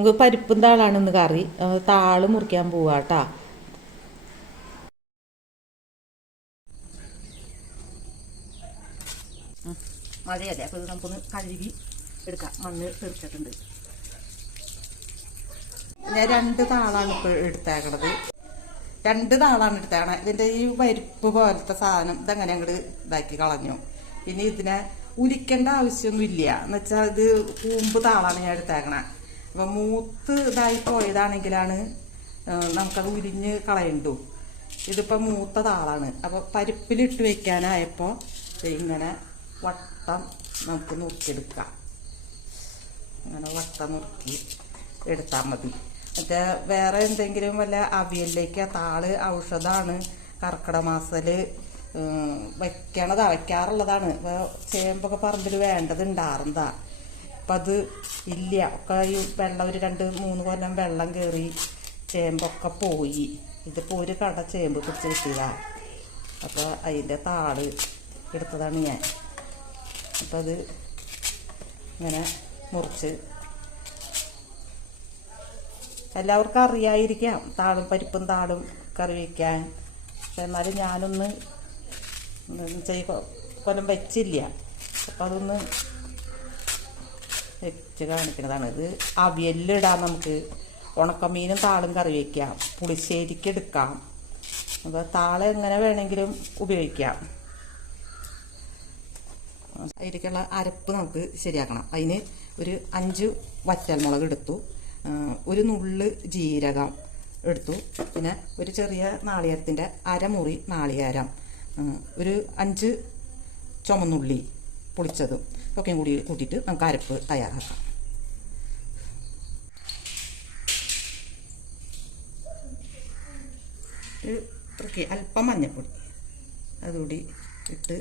നമുക്ക് പരിപ്പും താളാണ് ഇന്ന് കറി. താള് മുറിക്കാൻ പോവാട്ടാ. മഴയല്ലേ, അപ്പോൾ നമുക്കൊന്ന് കഴുകി എടുക്കാം. മണ്ണ് തെറിച്ചിട്ടുണ്ട്. ഞാൻ 2 താളാണ് ഇപ്പോൾ എടുത്തേക്കണത്. 2 താളാണ് എടുത്തേക്കണത്. ഇതിൻ്റെ ഈ പരിപ്പ് പോലത്തെ സാധനം ഇതങ്ങനെ അങ്ങോട്ട് ഇതാക്കി കളഞ്ഞു. പിന്നെ ഇതിനെ ഉരിക്കേണ്ട ആവശ്യമൊന്നും ഇല്ല. എന്നുവെച്ചാൽ ഇത് കൂമ്പ് താളാണ് ഞാൻ എടുത്തേക്കണത്. അപ്പം മൂത്ത് ഇതായി പോയതാണെങ്കിലാണ് നമുക്കത് ഉരിഞ്ഞ് കളയണ്ടു. ഇതിപ്പോൾ മൂത്ത താളാണ്. അപ്പോൾ പരിപ്പിലിട്ട് വെക്കാനായപ്പോൾ ഇങ്ങനെ വട്ടം നമുക്ക് നുറുക്കിയെടുക്കാം. അങ്ങനെ വട്ടം നുറുക്കി എടുത്താൽ മതി. മറ്റേ വേറെ എന്തെങ്കിലും വല്ല അവിയലിലേക്ക് താള് ഔഷധമാണ്. കർക്കിടക മാസത്തില് വെക്കാറുള്ളതാണ്. ഇപ്പോൾ ചേമ്പൊക്കെ പറമ്പിൽ വേണ്ടതുണ്ടാറുന്നതാ. അപ്പം അത് ഇല്ല. ഒക്കെ ഈ വെള്ളം ഒരു 2-3 കൊല്ലം വെള്ളം കയറി ചേമ്പൊക്കെ പോയി. ഇതിപ്പോൾ ഒരു കട ചേമ്പ് പിടിച്ച് കിട്ടിയതാണ്. അപ്പോൾ അതിൻ്റെ താള് എടുത്തതാണ് ഞാൻ. അപ്പം അത് ഇങ്ങനെ മുറിച്ച് എല്ലാവർക്കും അറിയാതിരിക്കാം താളും പരിപ്പും താളും കറി വയ്ക്കാൻ. പക്ഷെ എന്നാലും ഞാനൊന്ന് കൊല്ലം വെച്ചില്ല. അപ്പം അതൊന്ന് വെച്ച് കാണിക്കുന്നതാണ്. ഇത് അവിയലിടാം, നമുക്ക് ഉണക്കമീനും താളും കറി വയ്ക്കാം, പുളിശ്ശേരിക്ക് എടുക്കാം. അപ്പോൾ താള് എങ്ങനെ വേണമെങ്കിലും ഉപയോഗിക്കാം. അതിലേക്കുള്ള അരപ്പ് നമുക്ക് ശരിയാക്കണം. അതിന് ഒരു 5 വറ്റൽമുളക് എടുത്തു, ഒരു നുള്ള് ജീരകം എടുത്തു, പിന്നെ ഒരു ചെറിയ നാളികേരത്തിൻ്റെ അരമുറി നാളികേരം, ഒരു 5 ചുമന്നുള്ളി പൊളിച്ചതും ഒക്കെയും കൂടി കൂട്ടിയിട്ട് നമുക്ക് അരപ്പ് തയ്യാറാക്കാം. ഇത്രയ്ക്ക് അല്പം മഞ്ഞൾപ്പൊടി അതുകൂടി ഇട്ട്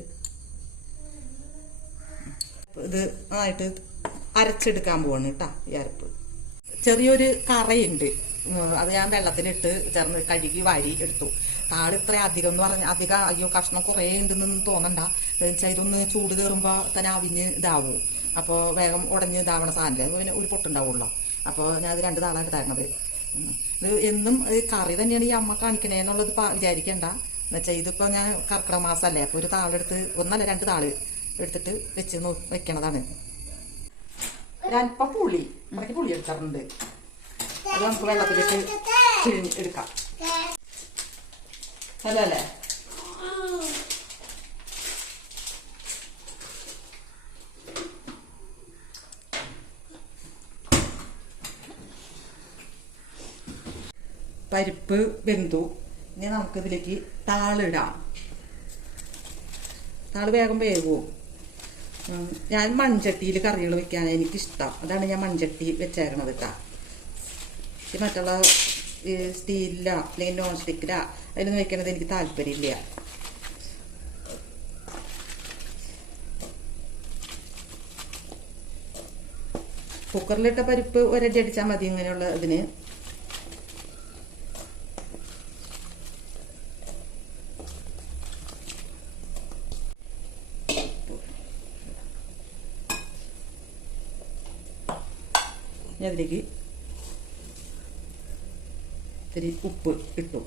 ഇത് നന്നായിട്ട് അരച്ചെടുക്കാൻ പോവാണ് കേട്ടോ. ഈ അരപ്പ് ചെറിയൊരു കറയുണ്ട്, അത് ഞാൻ വെള്ളത്തിലിട്ട് ചേർന്ന് കഴുകി വാരി എടുത്തു. താള് ഇത്ര അധികം എന്ന് പറഞ്ഞാൽ അധികം അയ്യോ കഷ്ണം കുറേ ഉണ്ടെന്ന് തോന്നണ്ട. വെച്ചാൽ ഇതൊന്ന് ചൂട് കയറുമ്പോൾ തന്നെ അവിഞ്ഞ് ഇതാവും. അപ്പോൾ വേഗം ഉടഞ്ഞ് ഇതാവണ സാധനമില്ല, പിന്നെ ഒരു പൊട്ടുണ്ടാവുള്ളൂ. അപ്പോൾ ഞാൻ അത് 2 താളായിട്ട് തരണത്. ഇത് എന്നും കറി തന്നെയാണ് ഈ അമ്മ കാണിക്കണേന്നുള്ളത് വിചാരിക്കണ്ട. എന്നുവെച്ചാൽ ഇതിപ്പോൾ ഞാൻ കർക്കിടക മാസമല്ലേ, അപ്പോൾ ഒരു താളെടുത്ത് 1 അല്ല 2 താള് എടുത്തിട്ട് വെക്കണതാണ്. ഒരല്പം പുളി എടുക്കാറുണ്ട്. അത് നമുക്ക് വെള്ളത്തിലേക്ക് എടുക്കാം. അല്ലേ പരിപ്പ് വെന്തു. ഇനി നമുക്കിതിലേക്ക് താളിടാം. താള് വേഗം വേകുമോ? ഞാൻ മൺചട്ടിയിൽ കറികൾ വെക്കാൻ എനിക്കിഷ്ടം. അതാണ് ഞാൻ മൺചട്ടി വെച്ചേക്കണത് കേട്ടോ. മറ്റുള്ള സ്റ്റീലിലോ അല്ലെങ്കിൽ നോൺ സ്റ്റിക്കിലോ അതിലൊന്നും വെക്കണത് എനിക്ക് താല്പര്യമില്ല. കുക്കറിലിട്ട പരിപ്പ് ഒരടി അടിച്ചാൽ മതി ഇങ്ങനെയുള്ള ഇതിന്. അതിലേക്ക് ഇത്തിരി ഉപ്പ് ഇട്ടു.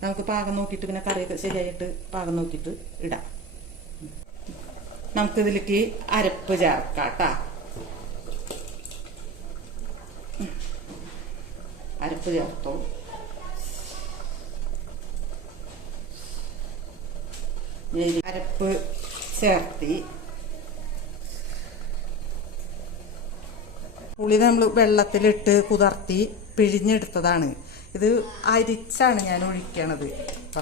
നമുക്ക് പാകം നോക്കിയിട്ട് പിന്നെ കറിയൊക്കെ ശരിയായിട്ട് പാകം നോക്കിയിട്ട് ഇടാം. നമുക്കിതിലേക്ക് അരപ്പ് ചേർക്കാം കേട്ടോ. അരപ്പ് ചേർത്തു. അരപ്പ് ചേർത്തി പുളി നമ്മൾ വെള്ളത്തിലിട്ട് കുതിർത്തി പിഴിഞ്ഞെടുത്തതാണ്. ഇത് അരിച്ചാണ് ഞാൻ ഒഴിക്കണത്.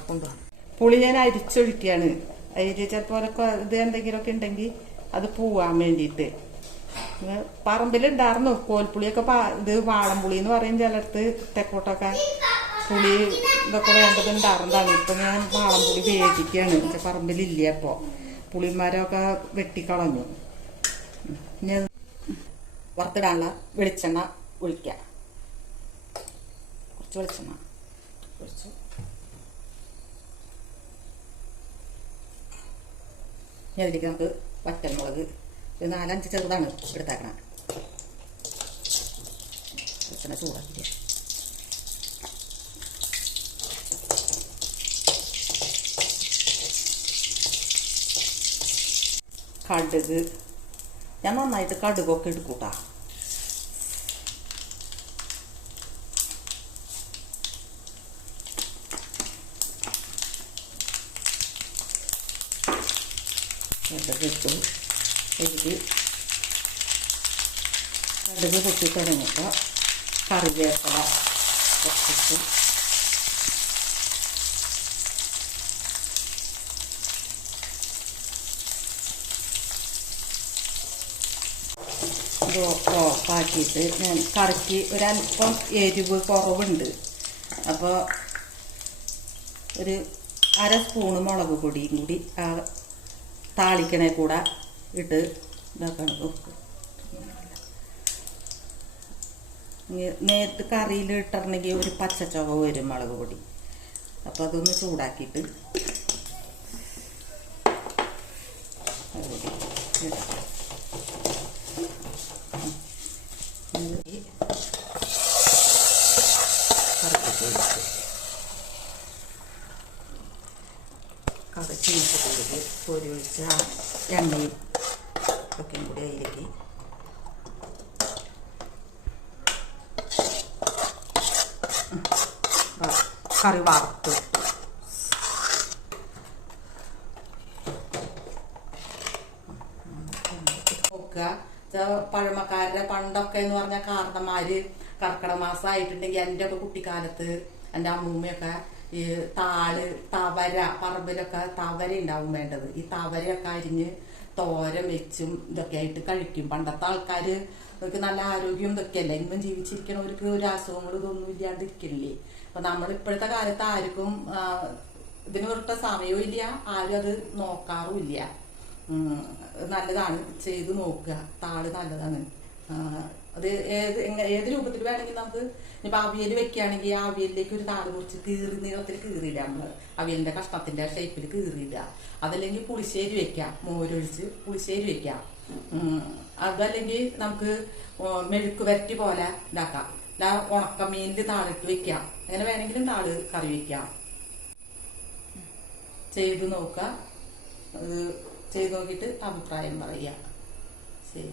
കൊണ്ടു പുളി ഞാൻ അരിച്ചൊഴിക്കുകയാണ്. അതിൽ ചിലപ്പോൾ ഇത് എന്തെങ്കിലുമൊക്കെ ഉണ്ടെങ്കിൽ അത് പോവാൻ വേണ്ടിയിട്ട്. പറമ്പിലുണ്ടായിരുന്നു കോൽപ്പുളിയൊക്കെ. ഇത് വാളംപുളി എന്ന് പറയും ചിലടത്ത്, തെക്കോട്ടൊക്കെ പുളി ഇതൊക്കെ വേണ്ടതുണ്ടായിരുന്നതാണ്. ഇപ്പം ഞാൻ വാളംപുളി വേടിക്കുകയാണ്. പക്ഷെ പറമ്പിലില്ല. ഇപ്പോൾ പുളിമരമൊക്കെ വെട്ടിക്കളഞ്ഞു. ഇനി വറുത്തിടാനുള്ള വെളിച്ചെണ്ണ ഒഴിക്കുക. കുറച്ച് വെളിച്ചെണ്ണ ഒഴിച്ചു. ഇനി അതിലേക്ക് നമുക്ക് വറ്റൽമുളക് 4-5 ചെറുതാണ് എടുത്തേക്കണം. വെളിച്ചെണ്ണ ചൂടാക്കില്ല. കടുക് ഞാൻ നന്നായിട്ട് കടുകൊക്കെ എടുക്കൂട്ടാ. കടുക് ഇട്ടു. എനിക്ക് കടുക് പൊട്ടി തുടങ്ങിയപ്പോൾ കറിവേപ്പില കുറച്ചിട്ട് ഇത് ഓഫാക്കിയിട്ട് ഞാൻ കറിക്ക് ഒരല്പം എരിവ് കുറവുണ്ട്. അപ്പോൾ ഒരു 1/2 സ്പൂണ് മുളക് പൊടിയും കൂടി താളിക്കണേ കൂടെ ഇട്ട് ഇതാക്കണം. നേരത്തെ കറിയിൽ ഇട്ടിട്ടുണ്ടെങ്കിൽ ഒരു പച്ചച്ചൊവ വരും മുളക് പൊടി. അപ്പോൾ അതൊന്ന് ചൂടാക്കിയിട്ട് കറി ചീനിച്ചട്ടിലേക്ക് കോരി ഒഴിച്ച എണ്ണയും ഒക്കെ കൂടി അതിലേക്ക് കറി വറുത്ത് നോക്കുക. പഴമക്കാരുടെ പണ്ടൊക്കെ എന്ന് പറഞ്ഞാൽ കാരണന്മാര് കർക്കിടക മാസം ആയിട്ടുണ്ടെങ്കിൽ എൻ്റെ ഒക്കെ കുട്ടിക്കാലത്ത് എൻ്റെ അമ്മൂമ്മയൊക്കെ ഈ തവര പറമ്പിലൊക്കെ തവര ഉണ്ടാവും വേണ്ടത്. ഈ തവരയൊക്കെ അരിഞ്ഞ് തോരൻ വെച്ചും ഇതൊക്കെ ആയിട്ട് കഴിക്കും. പണ്ടത്തെ ആൾക്കാര് നല്ല ആരോഗ്യം ഇതൊക്കെയല്ലേ. ഇന്നും ജീവിച്ചിരിക്കണവർക്ക് ഒരു അസുഖങ്ങൾ ഇതൊന്നും ഇല്ലാണ്ടിരിക്കില്ലേ. അപ്പൊ നമ്മളിപ്പോഴത്തെ കാലത്ത് ആർക്കും ഇതിന് ഒട്ട സമയവും ഇല്ല, ആരും അത് നോക്കാറും ഇല്ല. നല്ലതാണ്, ചെയ്ത് നോക്കുക. താള് നല്ലതാണ്. അത് ഏത് രൂപത്തിൽ വേണമെങ്കിൽ നമുക്ക് ഇനിയിപ്പോൾ അവിയൽ വെക്കുകയാണെങ്കിൽ ആ അവിയലിലേക്ക് ഒരു താള് മുറിച്ച് നീളത്തിൽ കീറിയില്ല. നമ്മൾ അവിയലിന്റെ കഷ്ണത്തിന്റെ ഷേപ്പിൽ കീറിയില്ല. അതല്ലെങ്കിൽ പുളിശ്ശേരി വെക്കാം, മോരൊഴിച്ച് പുളിശ്ശേരി വെക്കാം. അതല്ലെങ്കിൽ നമുക്ക് മെഴുക്ക് വരട്ടി പോലെ ഇതാക്കാം. ഉണക്കമീനിൽ താളിട്ട് വെക്കാം. അങ്ങനെ വേണമെങ്കിലും താള് കറി വെക്കാം. ചെയ്തു നോക്കുക. ചെയ്തു നോക്കിയിട്ട് അഭിപ്രായം പറയുക. ശരി.